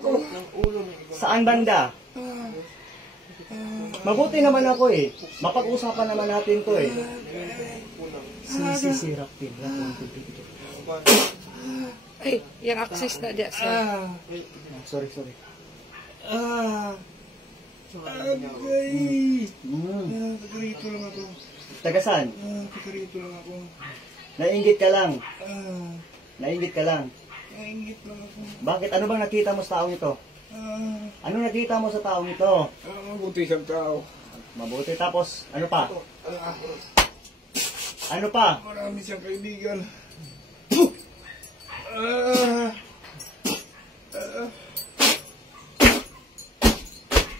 ko. Saan banda? Mabuti naman ako eh. Mapag-usapan naman natin to eh. Si Rapid. Ay, yung access na diya sir. Sorry. Agay! Tagarito lang ako. Tagasan? Tagarito lang ako. Nainggit ka lang. Nainggit lang ako. Bakit? Ano bang nakita mo sa taong ito? Anong nakita mo sa taong ito? Mabuti siyang tao. Mabuti. Tapos, ano pa? Ano pa? Marami siyang kaibigan.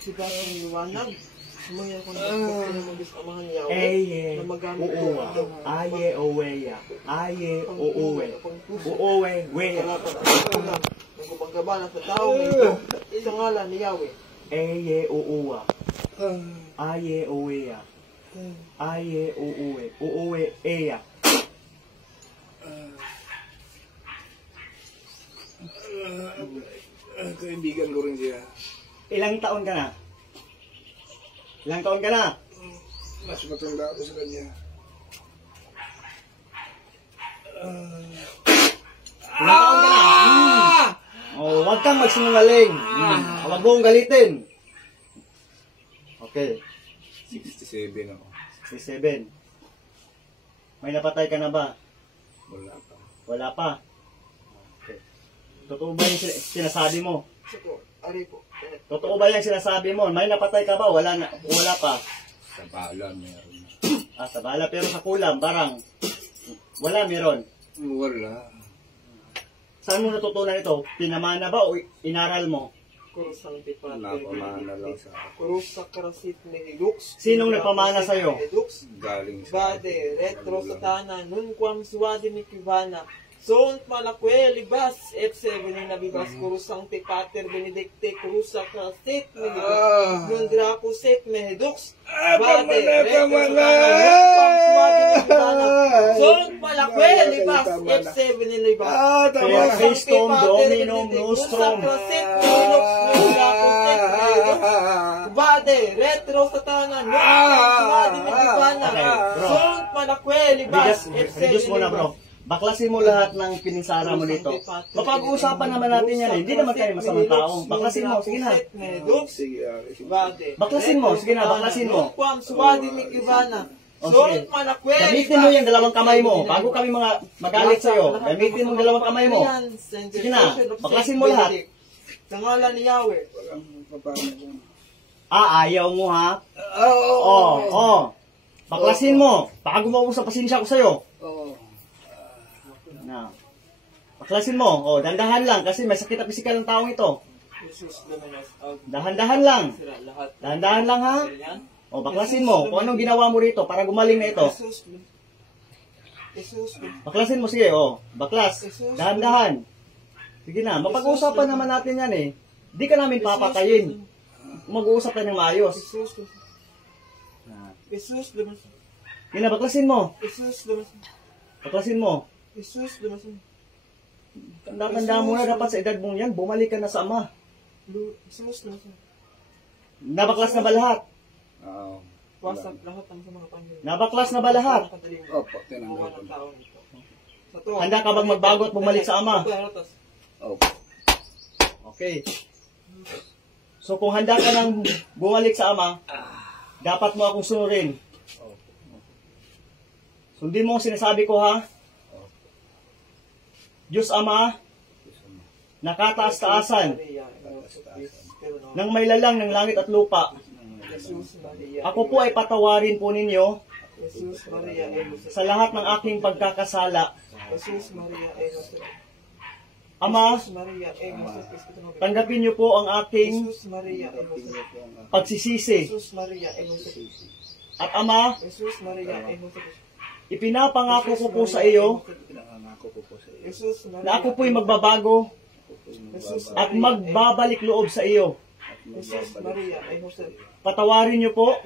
Sigat ng liwanag. Sumaya ko na mag-isamahan niya. Aye, uuwa. Aye, oweya. Aye, uuwe. Uuwe, weya. Nagpagkabala sa tao ito. Sa ngalan ni Yahweh. Aye, uuwa. Aye, oweya. Aye, uuwe. Uuwe, eya. Kaibigan ko rin siya. Ilang taon ka na? Ilang taon ka na? Mas matanda ako sa kanya. Ilang taon ka na? Oh, huwag kang magsinungaling. Huwag mong galitin. Okay. 67 ako. 67. May napatay ka na ba? Wala pa. Wala pa. Okay. Totoo ba yung sinasabi mo? Siko, ari po. Totoo ba yung sinasabi mo? May napatay ka ba? Wala pa. Sa bala meron. Sa bala, pero sa kulam, barang. Wala, meron. Wala. Saan mo natutunan ito? Pinamana ba o inaral mo? Kurusang tipat. Napamana lang sa ako. Kurusa karasit ni Hidux. Sinong nagpamana sa'yo? Hidux. Galing sa Bade, retro satana, nun kwam suwadi ni Kivana. Sont malakwe, libas, F7 ni nabibas, kurusang tipater, benedicte, kurusa karasit ni Hidux. Nun draco set ni Hidux. Bade, retro satana, nun kwam suwadi ni Kivana. Sont malakwe, libas, F7 ni libas. Kaya Christum Dominum Nostrum. Bade, retro satana, no, sumadi ni Kivana. Sunt malakwe, libas, Reduce mo na bro. Baklasin mo lahat ng pininsara mo dito. Mapag-uusapan naman natin yan eh. Hindi naman tayo masamang tao. Baklasin mo, sige na. Sige, Baklasin mo, sige na, baklasin mo. Sumadi ni Kivana. O sige, gamitin mo yung dalawang kamay mo. Bago kami mga magalit sa'yo, gamitin mo yung dalawang kamay mo. Sige na, baklasin mo lahat. Sa ngalan ni Yahweh. Ayaw mo ha? Oo. Baklasin mo. Bago mo sa pasensya ko sa'yo. Na. Baklasin mo. Dandahan lang kasi may sakit na pisikal ng taong ito. Dahan-dahan lang. Dahan-dahan lang ha? Baklasin mo. Kung anong ginawa mo rito para gumaling na ito. Baklasin mo, sige. Baklas. Dahan-dahan. Sige na, mapag-uusapan naman natin yan eh. Di ka namin papatayin. Mag-uusap tayo ng maayos. Sige na, baklasin mo. Baklasin mo. Tanda-tanda mo na dapat sa edad mong yan, bumalik ka na sa Ama. Nabaklas na ba lahat? Wasak lahat ng mga Panginoon. Nabaklas na ba lahat? Opo, tinanggap ko. Handa ka bang magbago at bumalik sa Ama? Opo. Okay. So kung handa ka nang bumalik sa Ama, dapat mo akong sunurin. Sundin mo ang sinasabi ko ha. Diyos Ama, nakataas-taasan, nang may lalang ng langit at lupa. Ako po ay patawarin po ninyo sa lahat ng aking pagkakasala. Ama, tanggapin niyo po ang aking pagsisisi. At Ama, ipinapangako ko po sa iyo na ako po'y magbabago at magbabalik loob sa iyo. Patawarin niyo po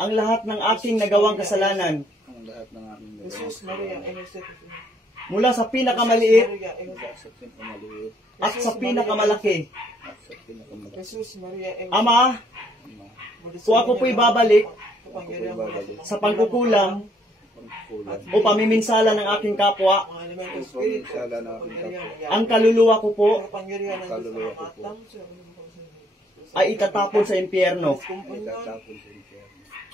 ang lahat ng aking nagawang kasalanan. mula sa pinakamaliit Maria, Sa pinakamaliit. at sa pinakamalaki. At sa pinakamaliit. Jesus Maria, Ama, kung ako po'y babalik sa pangkukulang Pangkulang. o pamiminsala ng aking kapwa, mga elemental Kung spirit, sala na aking kapwa. ang kaluluwa ko po kapangyarihan ng Diyos Kaluluwa na ko po. matang ay itatapon sa impyerno. Ay tatapon sa impyerno.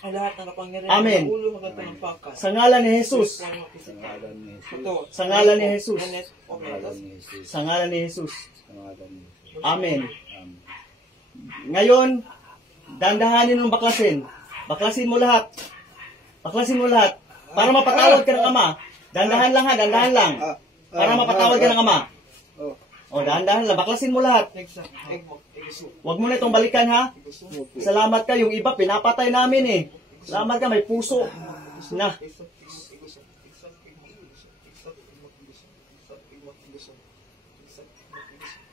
ang lahat ng kapangyarihan Amen. ng ulo hanggang talampakan. Sa ngalan ni Jesus. Sa ngalan ni Jesus. Ito, Sa ngalan ni Jesus. Janet, Sa okay, ngalan ni Jesus. Sa ngalan ni Jesus. Sa ngalan ni Jesus. Amen. Amen. Ngayon, dandahanin mong baklasin. Baklasin mo lahat. Baklasin mo lahat. Para mapatawad ka ng Ama. Dandahan lang ha, dandahan lang. Para mapatawad ka ng Ama. Oh, O, dahan-dahan lang. Baklasin mo lahat. Huwag mo na itong balikan ha. opo. Salamat ka. Yung iba, pinapatay namin eh. Salamat ka, may puso. Na.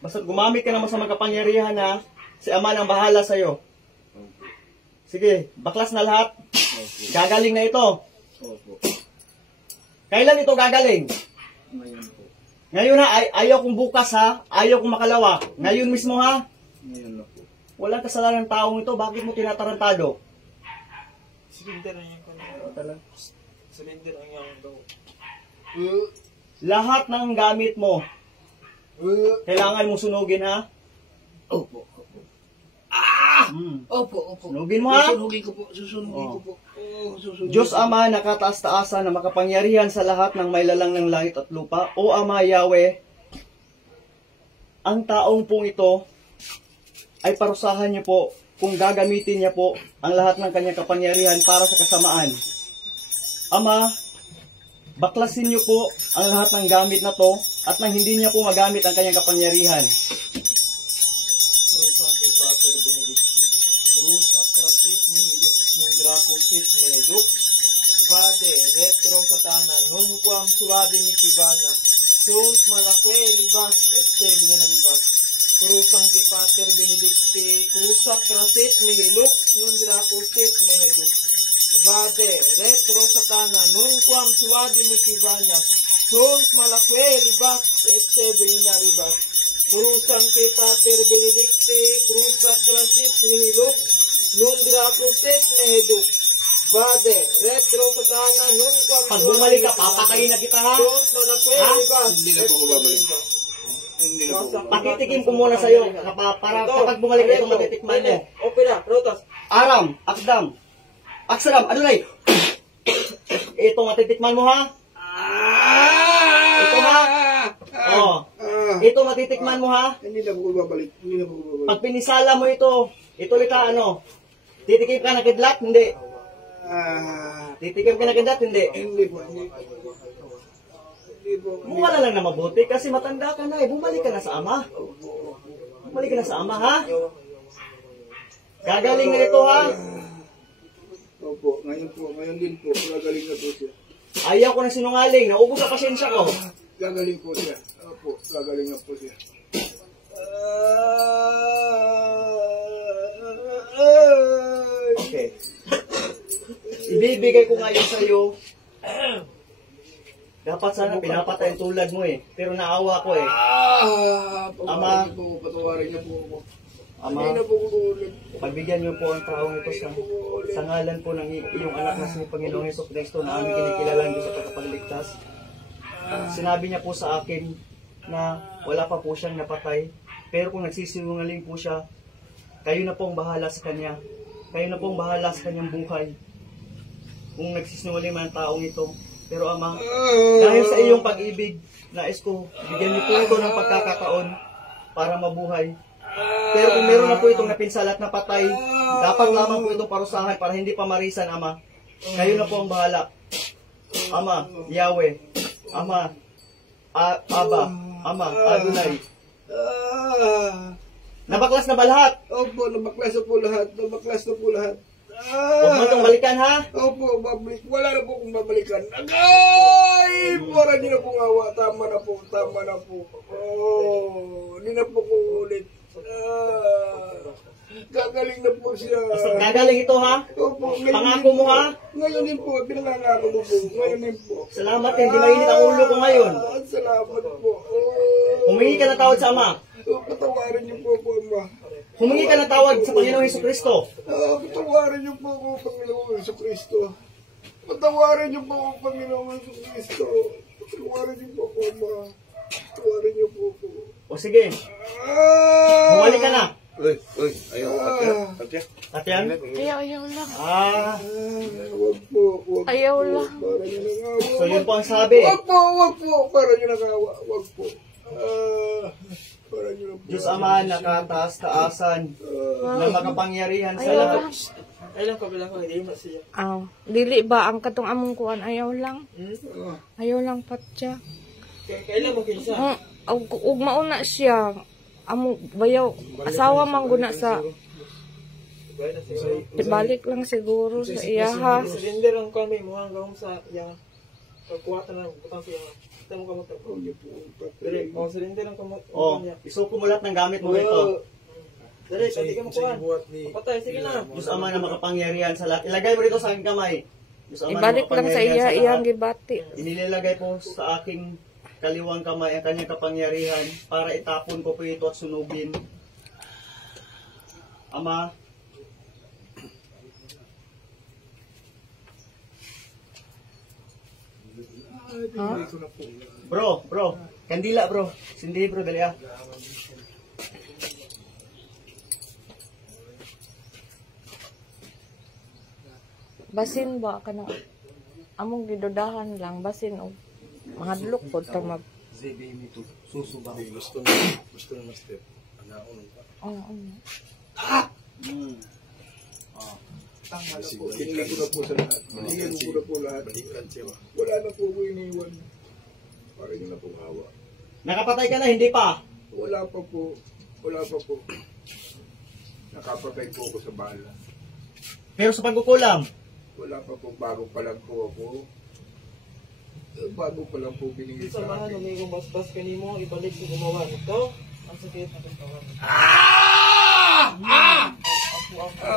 Basta gumamit ka ng masamang kapangyarihan ha. Si Ama nang bahala sa'yo. Sige, baklas na lahat. Opo. Gagaling na ito. Opo. Kailan ito gagaling? Ngayon po. Ngayon ha, ayaw kong bukas ha. Ayaw kong makalawa. Ngayon mismo ha. Ngayon na po. Walang kasalanan ng taong ito. Bakit mo tinatarantado? Silinder ang iyong kanila. Silinder ang iyong daw. Lahat ng gamit mo, kailangan mong sunugin ha. Opo. Opo, opo. Sunugin mo ha. Susunugin ko po. Susunugin ko po. Oh, susunugin. Diyos Ama, nakataas-taasan na makapangyarihan sa lahat ng may lalang ng langit at lupa. O Ama Yahweh, ang taong pong ito ay parusahan niyo po kung gagamitin niya po ang lahat ng kanyang kapangyarihan para sa kasamaan. Ama, baklasin niyo po ang lahat ng gamit na to at nang hindi niya po magamit ang kanyang kapangyarihan. Rusa kay Pater Benedicti. Rusa krasit ni Hilux nung Draco sit ni Hedux. Vade, retro satana, nun quam suade ni Kivana. Sunt malakwe libas et seble na libas. Krusang kay Pater Benedicti. Krusa krasit ni Hilux nung Draco sit ni Hedux. Vade, retro satana, nun quam suade ni Kivana. Sunt malakwe libas et seble na libas. Krusang kay Pater Benedicti, Krusa krasit ni Hilux, Lundra krusit ni Hedux. Bade, retro satana, nun kwam Pag bumalik ka, papakain na kita ha. Don't malakwe, Ha? libas. Hindi na po ako babalik. Hindi na po ako babalik. Pakitikim ko muna sa'yo para kapag bumalik ka, itong matitikman mo. Opera, rotas. Aram, Akdam, Aksaram, Adonai. Ito matitikman mo ha. Ito ha. Oh. Ito matitikman mo ha. Hindi na po ako babalik. Hindi na po ako babalik. Pag pinisala mo ito ka ano. Titikim ka na kidlat? Hindi. Titikim ka na kidlat? Hindi. Hindi po. Hindi po. Wala lang na mabuti kasi matanda ka na eh. Bumalik ka na sa Ama. Bumalik ka na sa Ama ha. Gagaling na ito ha. Opo. Ngayon din po. Gagaling na po siya. Ayaw ko na sinungaling. Naubos sa pasensya ko. Gagaling po siya. Opo. Gagaling na po siya. Okay. Ibibigay ko ngayon sa iyo. Dapat sana pinapatay ang tulad mo eh. Pero naawa ko eh. Ama. Patawarin niyo po ako. Ama, Hindi na po ako ulit. pagbigyan niyo po ang taong ito sa ngalan po ng iyong anak na si Panginoong Hesus Kristo na aming kinikilalan doon sa pagkapagligtas. Sinabi niya po sa akin na wala pa po siyang napatay. Pero kung nagsisinungaling po siya, kayo na po ang bahala sa kanya. Kayo na po ang bahala sa kanyang buhay. Kung nagsisinungaling man ang taong ito. Pero Ama, dahil sa iyong pag-ibig, nais ko, bigyan niyo po ito ng pagkakataon para mabuhay. Pero kung meron na po itong napinsala at napatay, dapat lamang po itong parusahan para hindi pa marisan, Ama. Kayo na po ang bahala. Ama, Yahweh, Ama, Aba, Ama, Adonai. Nabaklas na ba lahat? Opo, nabaklas na po lahat. Nabaklas na po lahat. Huwag mo itong balikan, ha? Opo, babalik. Wala na po akong babalikan. Agay! Para di na po ngawa. Tama na po. Tama na po. Oh, di na po ko ulit. Gagaling gagaling na po siya. Basta gagaling ito ha. Opo, ngayon Pangako din mo po. ha. Ngayon din po, pinangangako mo po. Ngayon din po. Salamat, hindi mainit ang ulo ko ngayon. Salamat po. Humingi ka ng tawad sa Ama. Patawarin niyo po po, Ama. Humingi ka ng tawad sa Panginoong Hesukristo. Patawarin niyo po ako, Panginoong Jesucristo. Patawarin niyo po ako, Panginoong Jesucristo. Patawarin niyo po ako, Ama. Patawarin niyo po ako. O sige, bumalik ka na. Ayaw, Tatyan? Ayaw lang. wag po, wag Ayaw po. lang. Para niyo nangawa. So yun po ang sabi. Wag po. Para niyo nangawa. Wag po. Para niyo na po. Diyos Ama, nakataas-taasan na makapangyarihan sa lahat. Ay lang kabila ko, hindi mo siya. Dili ba ang katong among kuan ayaw lang. Ayaw lang patya. Kailan mo kinsa? Ug mauna siya. Amo bayaw asawa man guna sa balik lang siguro sa iyaha. Silinder ang kami mo hanggang sa yang pagkuwatan na butang siya. Kita mo kamot ako. Dili, silinder ang kamot. O, isuko mo lahat ng gamit mo ito. Dali, pati ka mo kuhan. Patay, sige na. Diyos Ama na makapangyarihan sa lahat. Ilagay mo rito sa aking kamay. Diyos Ama na Ibalik lang sa makapangyarihan iya lahat. iyang gibati. Inilalagay po sa aking kaliwang kamay ang kanyang kapangyarihan para itapon ko po ito at sunugin. Ama, bro, kandila bro, sindi bro, dali ah. Basin ba kanang among gidudahan lang basin og mga dulok pod ta mag Gusto na master. Binigyan ko na po sa lahat. Binigyan ko na po lahat. Wala na po ko iniwan. Para niyo na po awa. Nakapatay ka na, hindi pa. Wala pa po. Wala pa po. Nakapatay po ako sa bala. Pero sa pagkukulam, Wala pa po. Bago pa lang po ako. Bago pa lang po binigay sa Samahan akin. ng may gumasbas kanimo, ibalik sa gumawa nito. Ang sakit na katawan.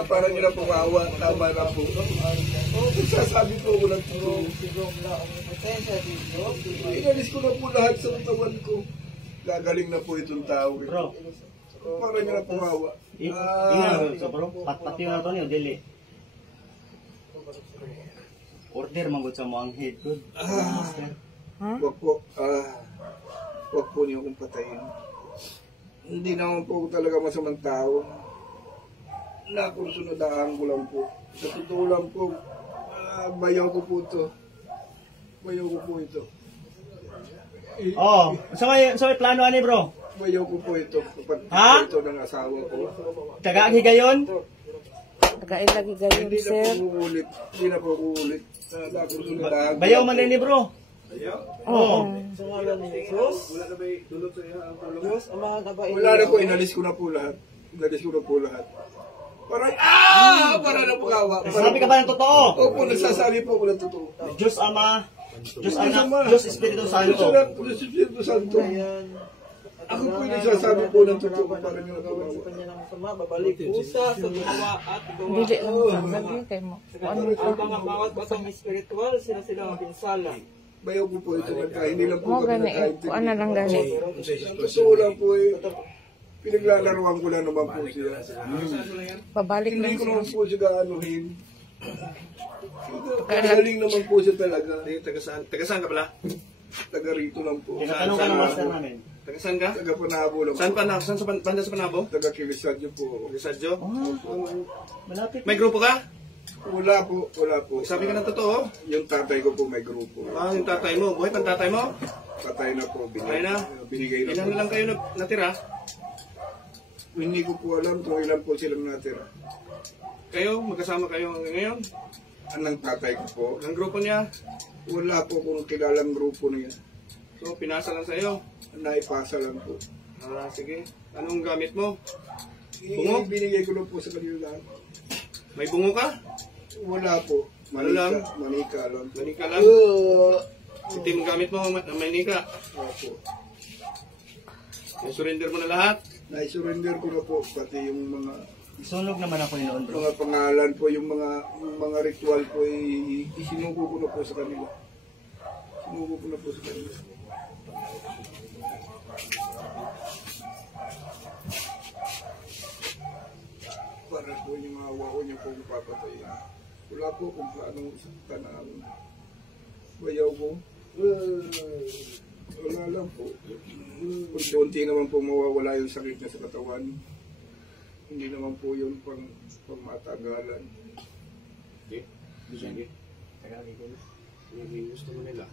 Para niyo na po awa. Tama na po. Nagsasabi po ako ng totoo. Siguro na ang potensya dito. Inalis ko na po lahat sa katawan ko. Gagaling na po itong tao. bro, Para niyo na po awa. ingat so bro, pati na to niyo, dili. Order manggod sa mo ang head good. Master. Wag po, wag po niyo akong patayin. Hindi naman po ako talaga masamang tao. Nakursunadahan ko lang po. Sa totoo lang po, bayaw ko po ito. Bayaw ko po ito. Oh, sa may plano ani bro? Bayaw ko po ito. Kapag Ha? ito ng asawa ko. Taga ang higayon? Tagain lagi gayon Hindi na po sir. ako ulit. Hindi na po ako ulit. Nakursunadahan ko. Bayaw man din ni bro. Oo. Sa ngalan ni Jesus. Diyos, amahan na ba? Wala na po, inalis ko na po lahat. Inalis ko na po lahat. Para, para na po awa. Sabi ka ba ng totoo? Opo, nagsasabi po ako ng totoo. Diyos Ama, Diyos Anak, Diyos Espiritu Santo. Diyos Espiritu Santo. Ako po yung nagsasabi po ng totoo para niyo na po Sa awa. kanya ng masama, babalik pusa sa gumawa at gumawa. Dili lang sabi kay mo. Ang mga bawat batang espiritual, sila ang pinsala. Bayaw ko po ito. Hindi lang po Mo kami gani kuan na lang gani. Totoo lang po eh. Pinaglalaruan ko lang naman po siya. Pabalik Hindi lang ko siya. naman po siya gaanuhin. Galing naman po siya talaga. Taga saan ka pala? Taga rito lang po. Tinatanong ka ng master namin. Taga saan ka? Taga Panabo lang Saan po. pa na? Saan sa banda sa Panabo? Taga Kilisadyo po. Sadyo? Malapit. May grupo ka? Wala po. Wala po. Sabi ka ng totoo? Yung tatay ko po may grupo. Yung tatay mo. Buhay pang tatay mo? Patay na po. Patay na? Binigay na Ilan po. na lang kayo natira? Hindi ko po alam kung ilan po silang natira. Kayo? Magkasama kayo ngayon? Anong tatay ko po? Ang grupo niya? Wala po kung kilalang grupo niya. So, pinasa lang sa'yo. Naipasa lang po. Sige. Anong gamit mo? Bungo? Binigay ko lang po sa kanila lahat. May bungo ka? Wala po. Ano lang? Manika lang. Manika lang? Ito yung gamit mo, manika. Opo. Surrender mo na lahat? Nai-surrender ko na po pati yung mga Sunog naman ako noon, bro. Mga pangalan po, yung mga ritual po, isinuko ko na po sa kanila. Sinuko ko na po sa kanila. Para po yung awa ko niya po papatayin. Wala po kung paano sakta na ang bayaw ko. Wala lang po. Unti-unti naman po mawawala yung sakit niya sa katawan. Hindi naman po yun pang matagalan. Okay? Sige. Yung gusto mo nila.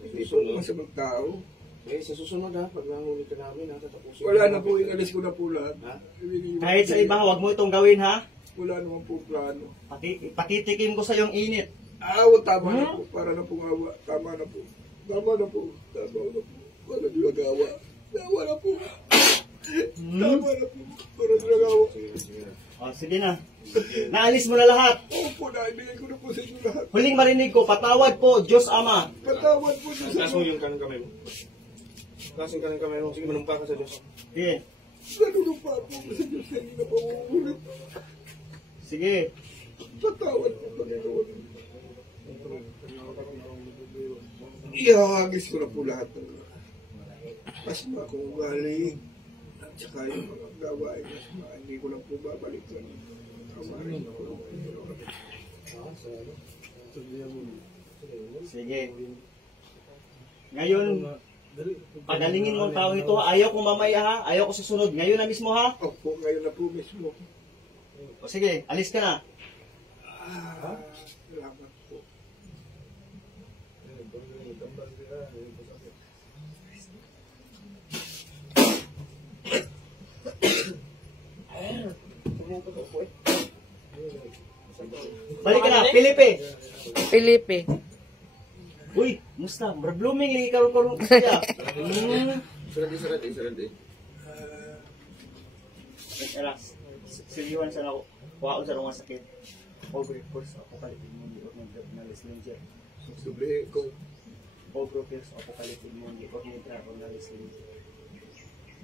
Hindi po masamang tao. Eh, sa susunod ha, pag nahuli ka namin ha, tatapusin. Wala na po, inalis ko na po lahat. Ha? Kahit sa iba, huwag mo itong gawin, ha? Wala naman po plano. Patitikim ko sa yung init. Tama na po. Para na po awa. Tama na po. Tama na po. Tama na po. Para di nagawa. Tama na po. Tama na po. Para di nagawa. O, sige na. Naalis mo na lahat. Opo, naibigay ko na po sa inyo lahat. Huling marinig ko, patawad po, Diyos Ama. Patawad po Diyos. Taas mo yung kanang kamay mo. Taas yung kanang kamay mo. Sige, manumpa ka sa Diyos. Sige. Nanunumpa po sa Diyos na hindi na pauulit. Sige. Patawad po Panginoon. Ihahagis ko na po lahat ng pasma kong ugali at saka yung mga gawain na hindi ko na po babalikan. Tamarin ko. Sige. Ngayon, pagalingin mo ang tao ito. Ayaw ko mamaya, ha? Ayaw ko susunod. Ngayon na mismo, ha? Opo, ngayon na po mismo. O sige, alis ka na. Salamat po. Balik ka na, Felipe. Felipe. Uy, musta? Blooming, lagi karong-karong siya. Saradi. Relax. Siliwan sa ako. Kuhaon sa mga sakit. Overforce ako kalipin mo di na Lislanger. Sublihin ko. Overforce ako kalipin mo di na Lislanger.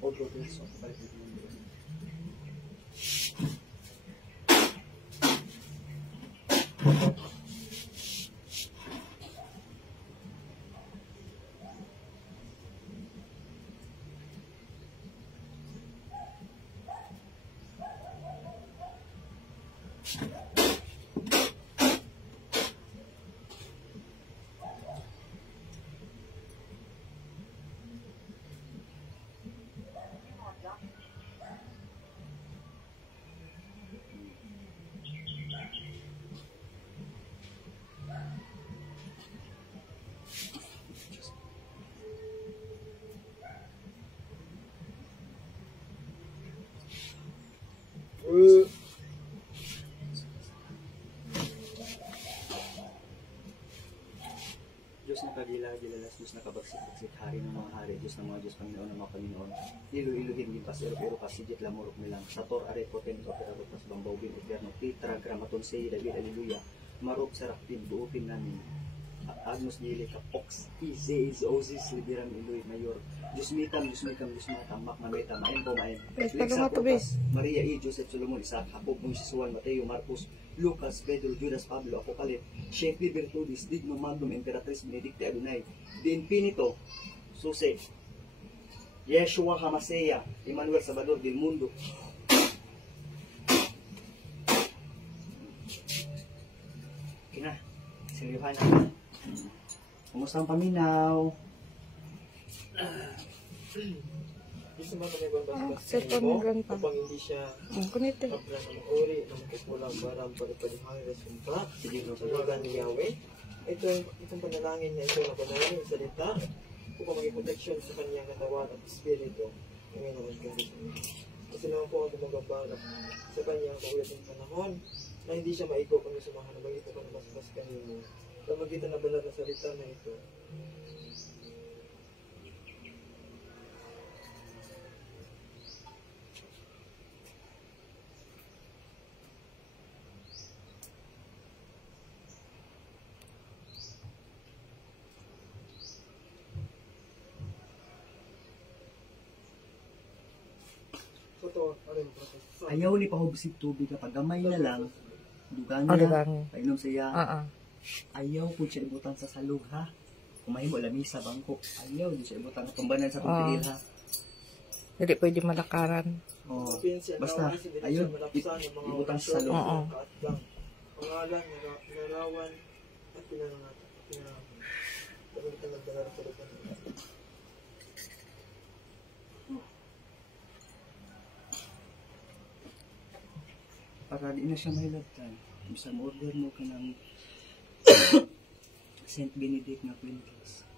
Overforce ako kalipin mo di. Diyos na kagila-gilalas, Diyos na kabagsik-bagsik, Hari ng mga hari, Diyos ng mga Diyos, Panginoon ng mga Panginoon. Ilu-iluhin, limpas, ero-ero, pasigit, lamurok nilang, sator, are, poten, operatot, pas, bambawbin, eterno, titra, gramaton, say, David, alleluia, marok, sarapin, buupin namin, Agnos Dili, Kapox, Ize, Ozis, Liberam, Iloy, Mayor, Diyos mitam, mak, mameta, main po, main, Lexa, Protas, Maria E. Joseph Solomon, Isaac, Jacob, Moises, Juan, Mateo, Marcos, Lucas, Pedro, Judas, Pablo, Apocalypse, Shefi, Virtudis, Digno, Magnum, Imperatriz, Benedicte, Adonai, De Infinito, Suse, Yeshua Hamaseya, Emmanuel Salvador del Mundo. Kina, silihan na. Kumusta ang paminaw? Gusto mo kami bang basta Cellphone mo lang pa. upang hindi siya Kunito. pagla ng uri ng magkukulang barang pagpalihang resumpa sa mga ni Yahweh. Itong panalangin niya ito na panalangin ng salita upang maging protection sa kanyang katawan at espiritu. Ngayon naman kami. Kasi naman po ang magbabalak sa kanyang kaulat ng panahon na hindi siya maiko kung sumahan na magito ka na mas kanino. Sa magitan na banal na salita na ito. Ayaw ni pahubsig tubig kapag gamay na lang. Dugang Oh, niya, dugang. painom siya. Ayaw. Ayaw po siya ibutang sa salog ha. Kung mahimo lamisa bangko. Ayaw di siya ibutang sa tumbanan sa pagtigil ha. Hindi pwede malakaran. Oh, basta ayaw ibutang sa salog. Oo. Pangalan, narawan, at pinanangat. Para di na siya mahilagtan. Bisa order mo ka ng St. Benedict na Quintus.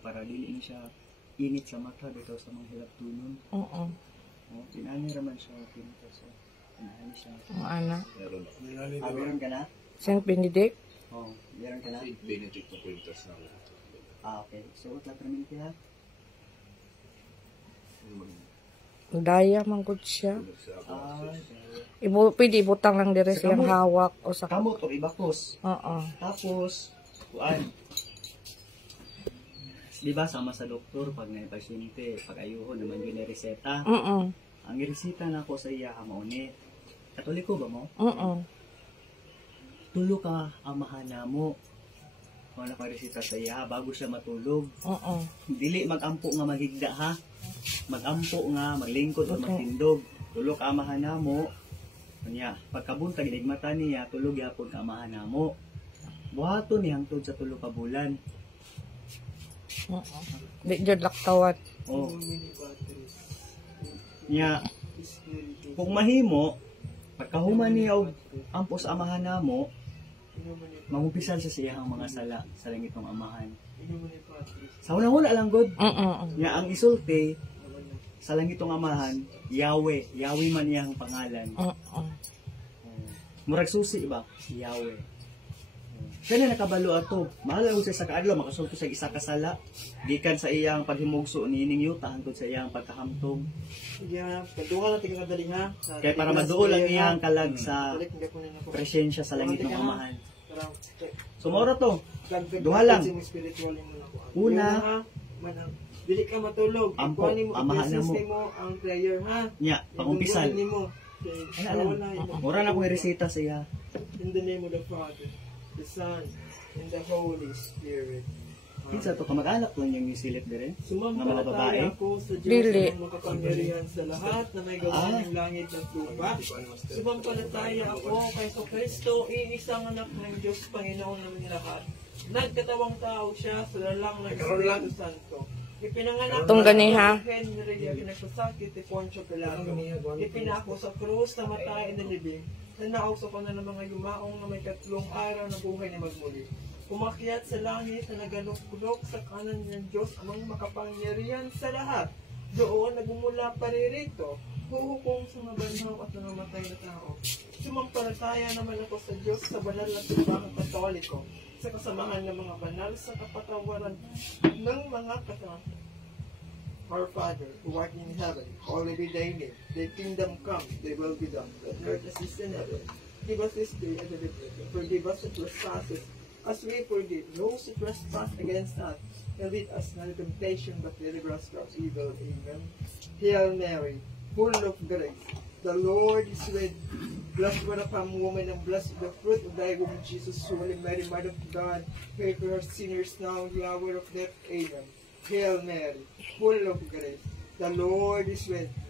Para dili na siya init sa mata dito sa mga hilagtunon. Oo. Pinani raman siya Quintus. Pinani siya. Ana. Meron ka na? Saint Benedict. Meron ka na? St. Benedict na Quintus na. Okay. So, what namin kaya? Daya manggod siya. Okay. Pwede ibutang lang dire Sa silang kamot. hawak o sa Kamot o ibakos. Oo. Tapos, kuan. Di ba sama sa doktor pag may pasyente, pag ayuho naman yun reseta. Oo. Ang iresita na ko sa iya mauni. Katoliko ba mo? Oo. Tulo ka amahan na mo. Kung ano ka resita sa iya bago siya matulog. Oo. Dili magampo nga maghigda ha. Magampo nga maglingkod o magtindog. Tulo ka amahan na mo. Kanya, pagkabuntag inigmata niya, tulog yapon ka amahan na mo. Buhato ni hangtod sa tulo ka bulan. Oo. Di jud laktawan. Oh. Nya, kung mahimo, pagkahuman niya og ampo sa amahan na mo, mamumpisan siya sa iyang mga sala sa langitong amahan. Sa una-una lang god. Oo. Nya ang isulti sa langitong amahan, Yahweh. Yahweh man iyang pangalan. Oo. Murag susi ba? Yahweh. Kaya nakabalo ato. Mahal ako sa kaadlaw makasulti sa isa ka sala. Gikan sa iyang paghimugso nining yuta hangtod sa iyang pagkahamtong. Yeah, kaduha na tingin kadali ha. Kaya para maduol ang iyang kalag sa presensya sa langit ng amahan. So mora to. Duha lang. Una, dili ka matulog. Ampo, amahan na mo. mo ang prayer ha. Nya, pangumpisal. Mo. Mura na kong iresita sa iya. In the name of the Father, the Son, and the Holy Spirit. Kinsa to kamag-anak lang yung nisilit dire? Nga mga babae. Sumampalataya ako sa Diyos Dili. na makapangyarihan sa lahat na may gawa ng langit at lupa. Sumampalataya ako kay Kristo, iisang anak ng Diyos, Panginoon ng lahat. Nagkatawang tao siya sa lalang ng Espiritu Santo. Ipinanganak Itong ganiha. Henry, pinagsasakit ni Poncio Pilato. Ipinako sa krus na matay na libing. Nanaokso ko na ng mga yumaong na may 3 araw na buhay na magmuli. Umakyat sa langit na nagalok-lok sa kanan ng Diyos amang makapangyarihan sa lahat. Doon nagmumula paririto, huhukom sa mabanhaw at nangamatay na tao. Sumampalataya naman ako sa Diyos sa banal na simbahang Katoliko, sa kasamahan ng mga banal sa kapatawaran ng mga kasama. Our Father, who art in heaven, hallowed be thy name. Thy kingdom come, thy will be done, on earth as it is in heaven. Give us this day our daily bread, and forgive us our trespasses, as we forgive those who trespass against us. And lead us not into temptation, but deliver us from evil. Amen. Hail Mary, full of grace, the Lord is with thee. Blessed are the woman, and blessed is the fruit of thy womb, Jesus. Holy Mary, Mother of God, pray for us sinners now and the hour of death. Amen. Hail Mary, full of grace, the Lord is with thee.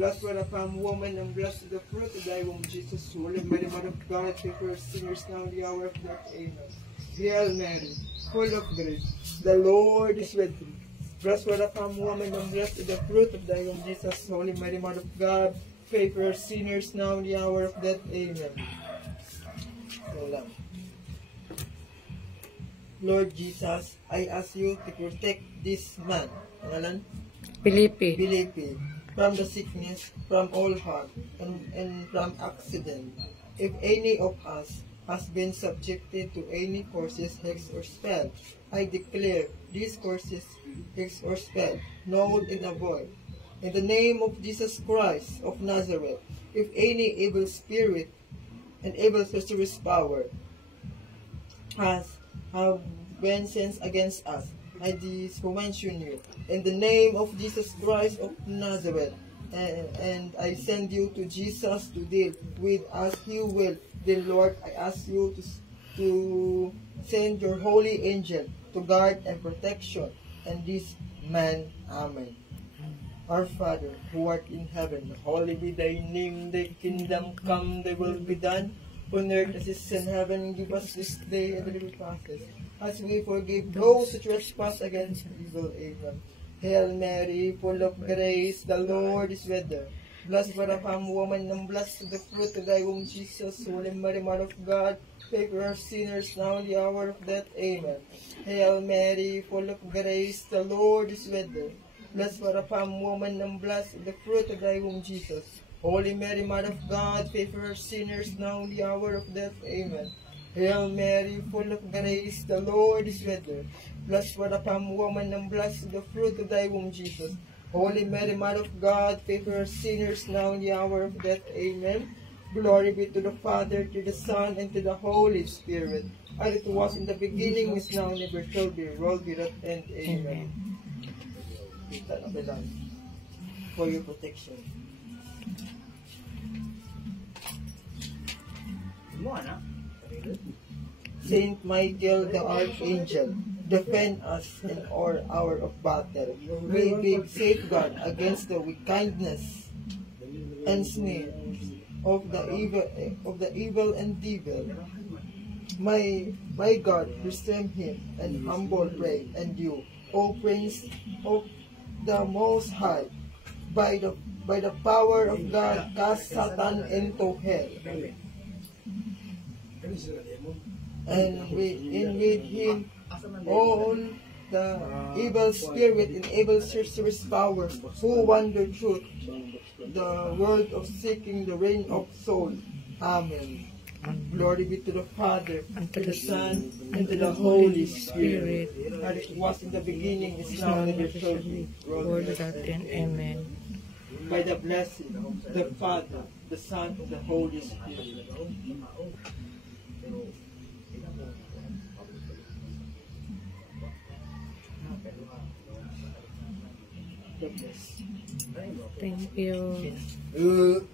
Blessed are the woman, and blessed is the fruit of thy womb, Jesus. Holy Mary, Mother of God, pray for us sinners now and the hour of death. Amen. Hail Mary, full of grace, the Lord is with thee. Blessed are the woman, and blessed is the fruit of thy womb, Jesus. Holy Mary, Mother of God, pray for us sinners now and the hour of death. Amen. Lord Jesus, I ask you to protect this man, Pilipi. Felipe, from the sickness, from all harm, and from accident. If any of us has been subjected to any curses, hex, or spell, I declare these curses, hex, or spell, null and void. In the name of Jesus Christ of Nazareth, if any evil spirit and evil sorcerer's power have vengeance against us, I disconvention you. In the name of Jesus Christ of Nazareth, and I send you to Jesus to deal with as you will. Then Lord, I ask you to send your holy angel to guard and protection and this man. Amen. Our Father, who art in heaven, holy be thy name, thy kingdom come, thy will be done, on earth as it is in heaven. Give us this day our daily bread, as we forgive those who trespass against us. Amen. Hail Mary, full of grace, the Lord is with thee. Blessed art thou among women, and blessed is the fruit of thy womb, Jesus. Holy Mary, Mother of God, pray for us sinners now and the hour of death. Amen. Hail Mary, full of grace, the Lord is with thee. Blessed art thou among women, and blessed is the fruit of thy womb, Jesus. Holy Mary, Mother of God, pray for us sinners now and the hour of death. Amen. Hail Mary, full of grace, the Lord is with thee. Blessed art thou among women, and blessed is the fruit of thy womb, Jesus. Holy Mary, Mother of God, pray for us sinners now in the hour of death. Amen. Glory be to the Father, to the Son, and to the Holy Spirit, as it was in the beginning, is now, and ever shall be, world without end. Amen. Kita na lang for your protection. Saint Michael the Archangel, defend us in our hour of battle. May be safeguard against the wickedness and snare of the evil and devil. My God, restrain him and humble pray and you, O Prince of the Most High, by the power of God, cast Satan into hell. And with him all the evil spirit and evil sorcerer's power who wander through the world of seeking the reign of soul. Amen. Glory be to the Father, and to the Son, and to the Holy Spirit, as it was in the beginning, is now, and ever shall be, world without end. Amen. By the blessing of the Father, the Son, and the Holy Spirit. Thank you.